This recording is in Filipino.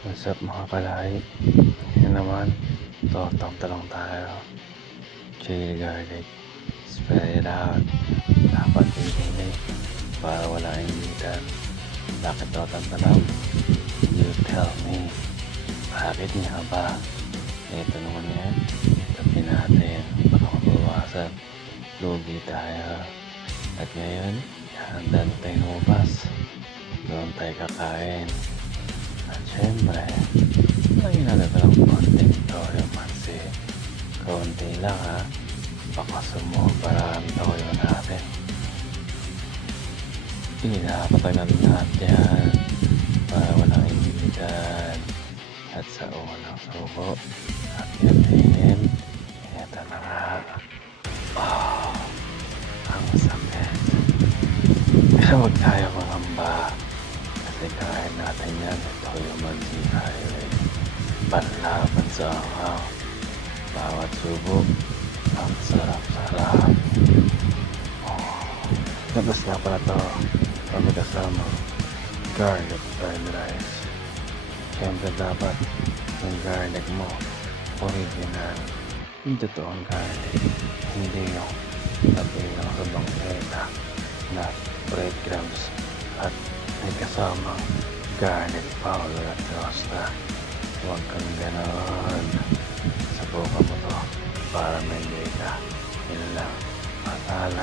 What's up mga kalahi? Yan naman, tortang talong tayo. Chili garlic, spread it out. Dapat pinili para wala initan. Bakit tortang talong? You tell me. Bakit nga ba? Ito naman yan. Tabi natin. Baka mabawasan. Lugi tayo. At ngayon, handa na tayo lumabas. Doon tayo kakain. At syempre, lagi na lang konting toyo mansi. Kaunti lang ha. Baka sumubarami toyo natin. Pinapatay natin lahat yan para walang initan. At sa unang subo, at yun, ito na nga. Oh, ang sakit. Pero huwag tayo mangamba. Kasi kain natin yan. Toyo mansi tayo eh. Panlaban sa angaw. Bawat subo, ang sarap-sarap. Oh, labas nga pala to. Kami kasama garlic fried rice. Siyempre dapat yung garlic mo original. Yung totoong garlic. Hindi yung nabilang sa bangketa na breadcrumbs at may kasamang garlic powder at rosta. Huwag kang ganon. Subukan mo to para may data. Yun lang. Matala.